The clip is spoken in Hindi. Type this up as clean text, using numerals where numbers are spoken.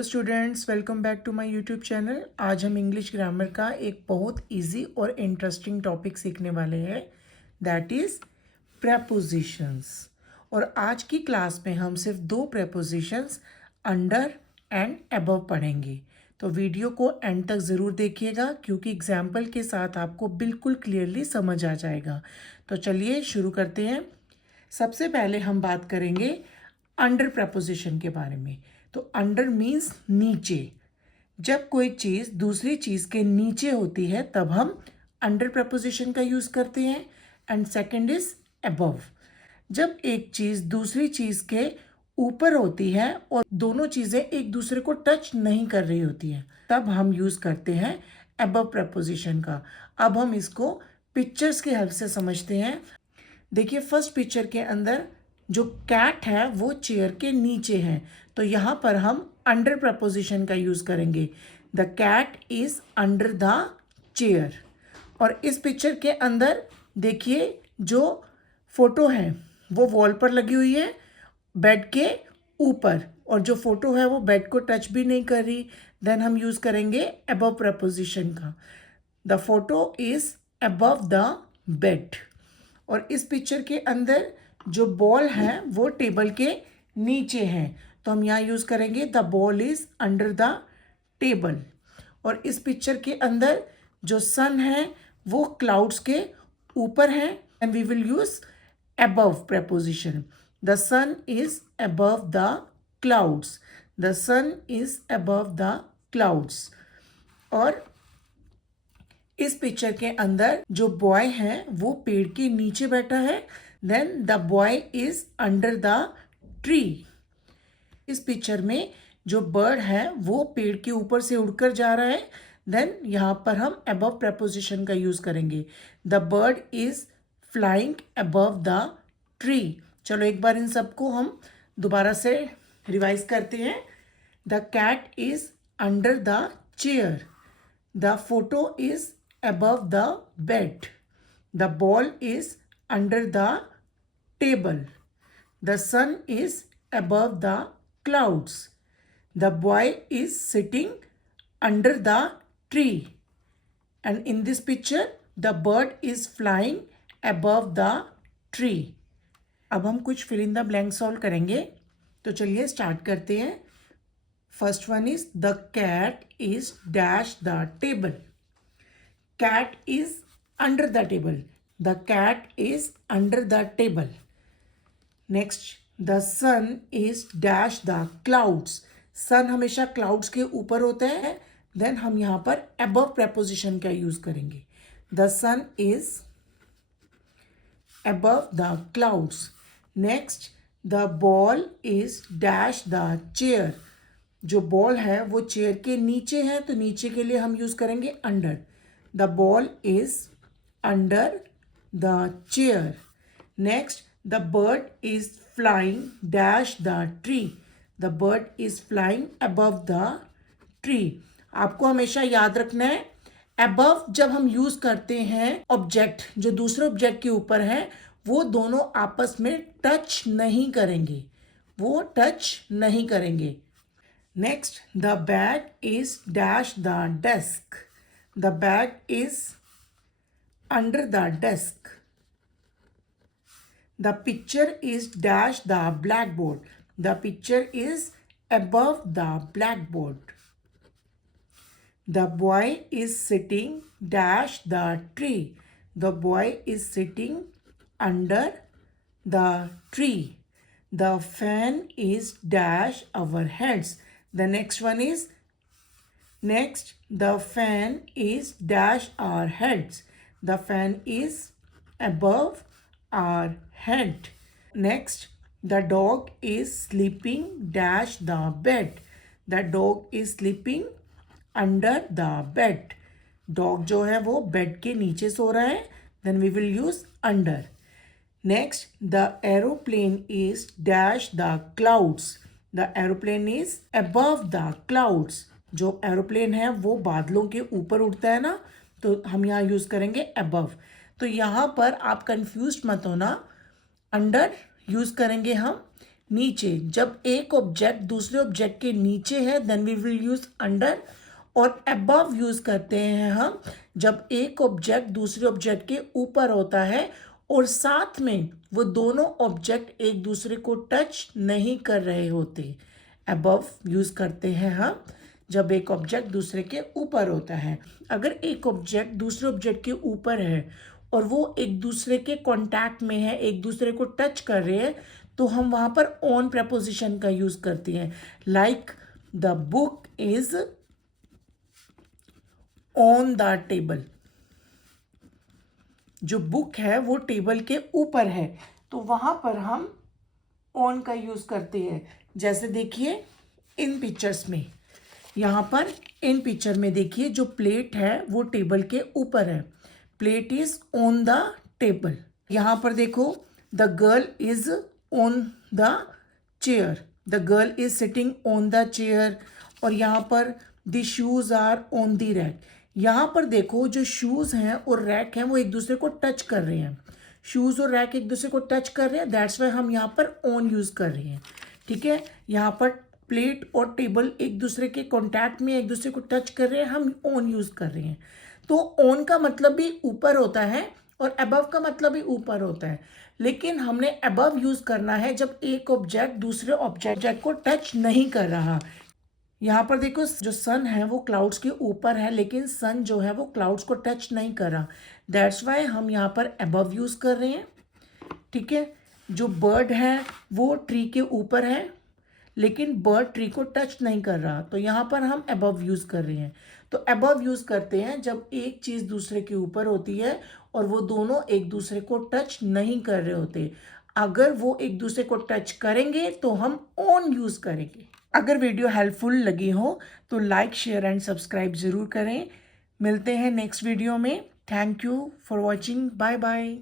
Hello students, welcome back to my YouTube channel. आज हम इंग्लिश ग्रामर का एक बहुत इजी और इंटरेस्टिंग टॉपिक सीखने वाले हैं, दैट इज़ प्रेपोजिशंस। और आज की क्लास में हम सिर्फ दो प्रेपोजिशंस अंडर एंड अबव पढ़ेंगे। तो वीडियो को एंड तक ज़रूर देखिएगा क्योंकि एग्जाम्पल के साथ आपको बिल्कुल क्लियरली समझ आ जाएगा। तो चलिए शुरू करते हैं। सबसे पहले हम बात करेंगे अंडर प्रेपोजिशन के बारे में। तो अंडर मीन्स नीचे। जब कोई चीज़ दूसरी चीज़ के नीचे होती है तब हम अंडर प्रेपोजिशन का यूज़ करते हैं। And second is above. जब एक चीज़ दूसरी चीज़ के ऊपर होती है और दोनों चीज़ें एक दूसरे को टच नहीं कर रही होती हैं तब हम यूज़ करते हैं अबव प्रेपोजिशन का। अब हम इसको पिक्चर्स की हेल्प से समझते हैं। देखिए, फर्स्ट पिक्चर के अंदर जो कैट है वो चेयर के नीचे है, तो यहाँ पर हम अंडर प्रपोजिशन का यूज़ करेंगे। The cat is under the chair. और इस पिक्चर के अंदर देखिए जो फोटो है वो वॉल पर लगी हुई है बेड के ऊपर, और जो फोटो है वो बेड को टच भी नहीं कर रही। देन हम यूज़ करेंगे अबव प्रपोजिशन का। The photo is above the bed. और इस पिक्चर के अंदर जो बॉल है वो टेबल के नीचे है, तो हम यहाँ यूज़ करेंगे the ball is under the table. और इस पिक्चर के अंदर जो सन है वो क्लाउड्स के ऊपर है and we will use above preposition. The sun is above the clouds. The sun is above the clouds. और इस पिक्चर के अंदर जो बॉय है वो पेड़ के नीचे बैठा है। Then the boy is under the tree. इस पिक्चर में जो बर्ड है वो पेड़ के ऊपर से उड़कर जा रहा है। देन यहाँ पर हम अबव प्रपोजिशन का यूज करेंगे। The bird is flying above the tree. चलो एक बार इन सबको हम दोबारा से रिवाइज करते हैं। The cat is under the chair. The photo is above the bed. The ball is under the table. The sun is above the clouds. The boy is sitting under the tree. And in this picture, the bird is flying above the tree. अब हम कुछ fill in the blank solve करेंगे, तो चलिए स्टार्ट करते हैं। First one is the cat is dash the table. Cat is under the table. The cat is under the table. Next, the sun is dash the clouds. Sun हमेशा clouds के ऊपर होता है। Then हम यहाँ पर above preposition का यूज करेंगे। The sun is above the clouds. Next, the ball is dash the chair. जो बॉल है वो चेयर के नीचे है, तो नीचे के लिए हम यूज करेंगे under. The ball is under the chair. Next, the bird is flying dash the tree. The bird is flying above the tree. आपको हमेशा याद रखना है above जब हम यूज करते हैं ऑब्जेक्ट जो दूसरे ऑब्जेक्ट के ऊपर है वो दोनों आपस में टच नहीं करेंगे, वो टच नहीं करेंगे। Next, the bag is dash the desk. The bag is under the desk. The picture is dash the blackboard. The picture is above the blackboard. The boy is sitting dash the tree. The boy is sitting under the tree. The fan is dash our heads. The next one is next, the fan is dash our heads. The fan is above our head. Next, the dog is sleeping dash the bed. The dog is sleeping under the bed. Dog जो है वो बेड के नीचे सो रहा है। Then we will use under. Next, the aeroplane is dash the clouds. The aeroplane is above the clouds. जो एरोप्लेन है वो बादलों के ऊपर उड़ता है ना, तो हम यहाँ यूज़ करेंगे अबव। तो यहाँ पर आप कंफ्यूज मत होना, अंडर यूज़ करेंगे हम। नीचे, जब एक ऑब्जेक्ट दूसरे ऑब्जेक्ट के नीचे है then we will use under, और अबव यूज करते हैं हम जब एक ऑब्जेक्ट दूसरे ऑब्जेक्ट के ऊपर होता है और साथ में वो दोनों ऑब्जेक्ट एक दूसरे को टच नहीं कर रहे होते। अबव यूज करते हैं हम जब एक ऑब्जेक्ट दूसरे के ऊपर होता है। अगर एक ऑब्जेक्ट दूसरे ऑब्जेक्ट के ऊपर है और वो एक दूसरे के कांटेक्ट में है, एक दूसरे को टच कर रहे हैं, तो हम वहाँ पर ऑन प्रपोजिशन का यूज करते हैं। Like the book is on the table. जो बुक है वो टेबल के ऊपर है, तो वहां पर हम ऑन का यूज करते हैं। जैसे देखिए इन पिक्चर्स में, यहाँ पर इन पिक्चर में देखिए जो प्लेट है वो टेबल के ऊपर है। Plate is on the table. यहाँ पर देखो the girl is on the chair, the girl is sitting on the chair. और यहाँ पर the shoes are on the rack. यहाँ पर देखो जो शूज हैं और रैक हैं वो एक दूसरे को टच कर रहे हैं। शूज और रैक एक दूसरे को टच कर रहे हैं, दैट्स वाई हम यहाँ पर ऑन यूज कर रहे हैं। ठीक है, यहाँ पर प्लेट और टेबल एक दूसरे के कांटेक्ट में एक दूसरे को टच कर रहे हैं, हम ऑन यूज कर रहे हैं। तो ऑन का मतलब भी ऊपर होता है और अबव का मतलब भी ऊपर होता है, लेकिन हमने अबव यूज करना है जब एक ऑब्जेक्ट दूसरे ऑब्जेक्ट को टच नहीं कर रहा। यहाँ पर देखो जो सन है वो क्लाउड्स के ऊपर है, लेकिन सन जो है वो क्लाउड्स को टच नहीं कर रहा, दैट्स वाई हम यहाँ पर अबव यूज कर रहे हैं। ठीक है, जो बर्ड है वो ट्री के ऊपर है, लेकिन बर्ड ट्री को टच नहीं कर रहा, तो यहाँ पर हम अबव यूज कर रहे हैं। तो अबव यूज करते हैं जब एक चीज दूसरे के ऊपर होती है और वो दोनों एक दूसरे को टच नहीं कर रहे होते। अगर वो एक दूसरे को टच करेंगे तो हम ऑन यूज करेंगे। अगर वीडियो हेल्पफुल लगी हो तो लाइक, शेयर एंड सब्सक्राइब जरूर करें। मिलते हैं नेक्स्ट वीडियो में। Thank you for watching. Bye bye.